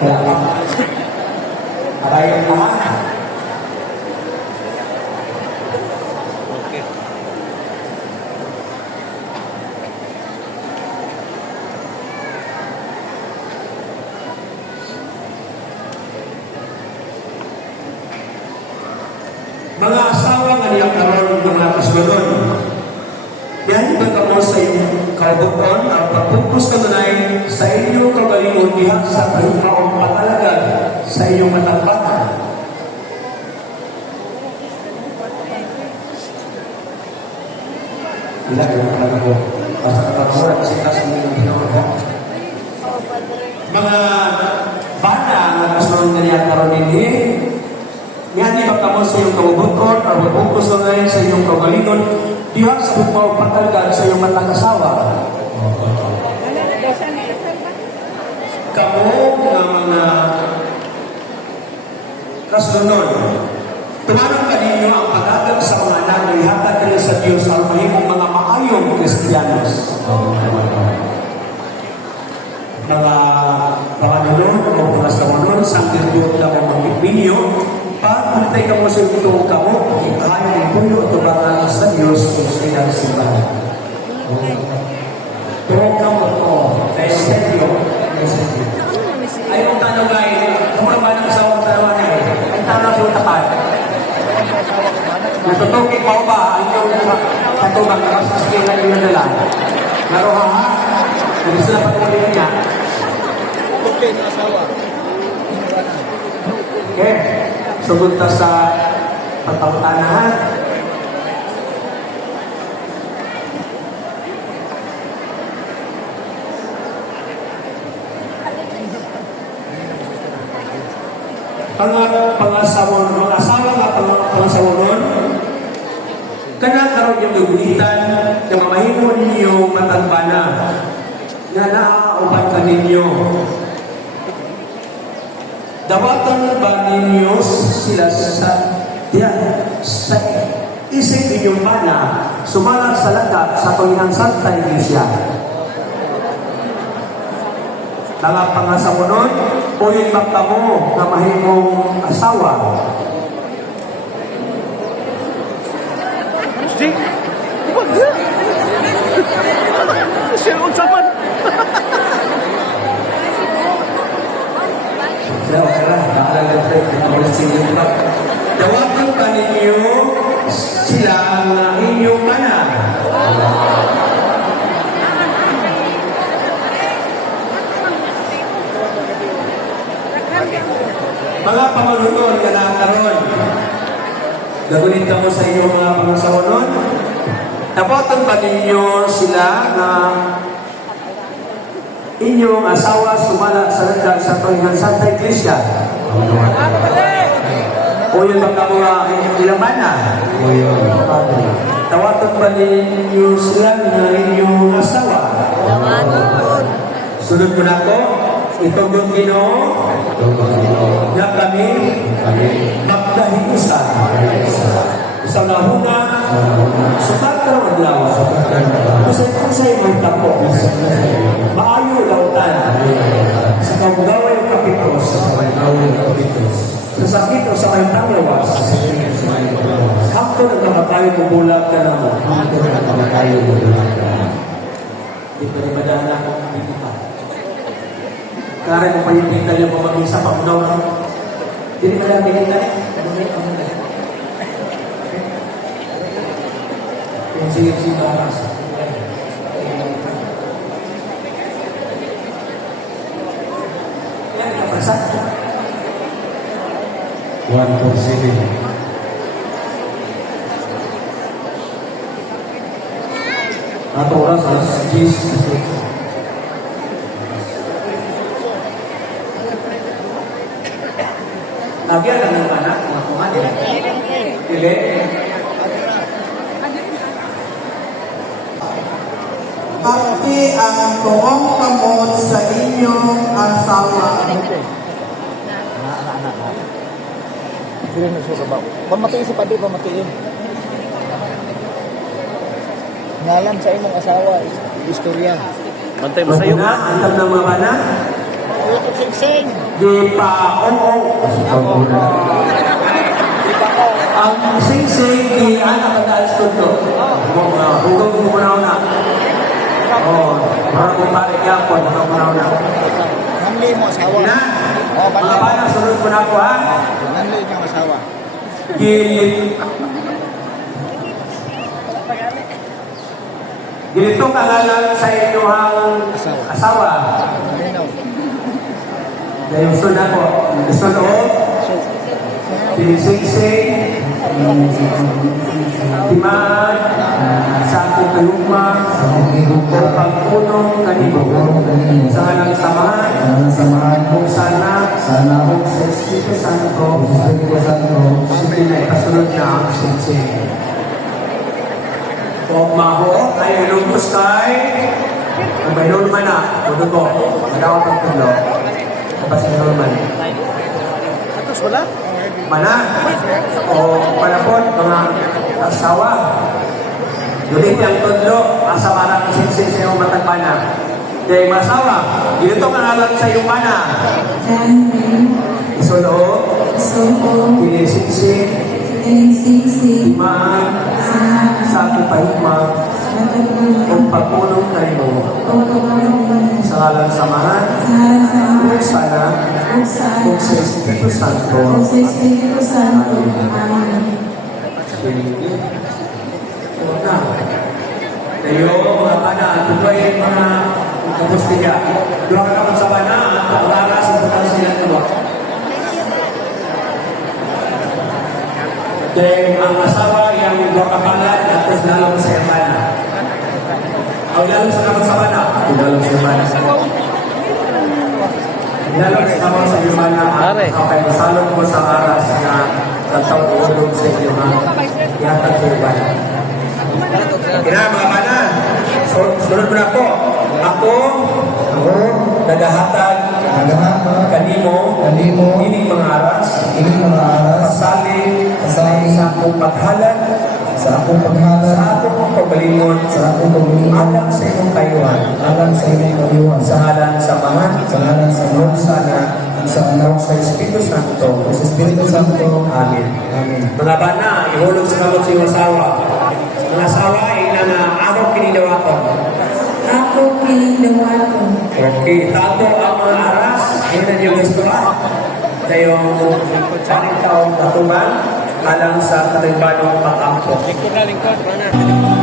Kaya pa. Abayan naman. Okay. Mga asawa nga niya karon ng mga kasunod. Yan ba ka mo sa inyong kabuton ang pagpupos ka tunay sa inyong kagalingon diha sa kayong patalagan sa inyong matagpatan. Ila yung talaga ko. Basta katamura kasi kasi ng Ginoo. Mga bana nga kasunod nga niya karon ini yan di ba kamo sa iyong kabubuton o mabukos na rin sa iyong kagalingon diha sa bukmaw patalagan sa iyong matang asawa. Kamo nga mga kasunod, tumanong ka ninyo ang pag-agap sa mga anak na ihatag kayo sa Diyos ang mahimong mga maayong Kristiyanos. Mga panganunon o mga samunon sa virtud na mga magpinyo pag puntay ka mo sa ito kamo, ikahayan ang puno at tubangan sa Diyos kung sa ilang simbahan. Turok na mo ito, kaya sentyo, ay kung tanong guys, kumang ba ng asawang tanawan niya? Ay tanong sa utapan. Natutukin pa ba ang iyong katubang na masasakyan na iyong nila? Naroha ha? Hindi sila patuloy niya. Okay, ng asawa. Okay. Sugod ta sa patawtanahan. Pangasawon, mga asawa nga pangasawonon, kana karon yung nagulitan na mamahimo ninyo matagpana na naaupan ka ninyo. Dawatan ba ninyo sila sa isip ninyong bana sumalag sa lagat sa tulinang Santa Iglesia? Mga pangasawonon, ulit magtamo na mahimong asawa. Sing! Huwag niya! Siya ang usapan! Dawagan pa ninyo sila ang inyong mana. Mga pangalunon nga nakaroon, gagawin ka mo sa inyong mga pangasawonon. Dawagan pa ninyo sila na inyong asawa sumala sa lagat sa tulingan Santa Iglesia. O yun bang mga ilang mana? O yun. Tawatan ba ninyo sila na inyong asawa? Sunod ko na ko, itong yung Ginoo na kami magkahiusan. Sa nahuna, sukat ka ng adlaw. Kasi kung sa'yo may tapo, maayo lautan. Sa kagaway o kapitos, sa sakit o sa may tanglawas, hapto nagkakatayo mo bulag ka na mo. Dito ni madana akong pinipan. Kaya mo pa yung tingkal yung mamag-isa pa unaw na. Dito madana tingkal. Sige, bakas. Yan, kapasan. 147. Atau oras alas 10. Lagi ada ng anak, mga kumain. Dili. Ati ang tuong kamot sa inyong asawa. Sila nagsuka ba? Pamatiin si Padi, pamatiin. Ngalan sa imong asawa, istorya. Bantay mo sa'yo. Antag ng mga bana. Ito sing-sing. Di pa oo. Ang sing-sing di anak at studio. Hugong kumunaw na. Oh, para kung balik niya po, kumunaw na. Nanli mo asawa. Na, Oh, mga bana, sunod ko na po ha. Nanli niyang asawa. Ganito kangalan sa inyong asawa. Malinaw. Dahil gusto na po. Gusto na po. Sinising-sing. Timaan. Sa akong kalugma. O pagpunong kanino. Sa halang samahan. Kung sana. Kung sa Espiritu Santo. Sige na ikasunod na ang sinising. Kung maho ay ilubos kay may nulman na. Kuno ko. Madawat ang tulo. Kapag si nulman. Tapos wala? Mana o panapon mga asawa. Yulit yung tudlo, asawa na isinsin sa iyong matagpana. Dahil masawa, dito ka alam sa iyong mana. Isulo, kinisinsin, timaan, sa ating pahigma, kung pagpunong kayo, sa halang samahan, kung sana, kung sa Espiritu Santo. Sige. So na. Kayo, mga pana, tuloy mga kapustiga. Doon ka naman sa pana, at pag-aras, at pag-aras tuwa. Dahil ang asawa yung doon kapalan, at tapos lalong sa pana. Ang lalong sa naman sa pana, lalong sa pana. Lalong sa naman sa pana, okay, masalong mo sa aras na nagtawag sa iyo, yatag sa pana. Kina mga pana, sunod mo na po. Ako, nagahatag, kanimo, ining mga aras, pasali, sa akong paghalan, sa akong pagbalingon, alang sa iyong kayuhan, sa halang samahan, sa Espiritu Santo, Amen. Mga bana, ihulog sa kamot sa iyong asawa. Mga asawa ay araw kinidawakon. Okay, tato ang mga aras, yun na yung gusto ka. Dayong paning taong katuban, alang sa kalimbanong pag-ampo. Lingkod na, lingkod.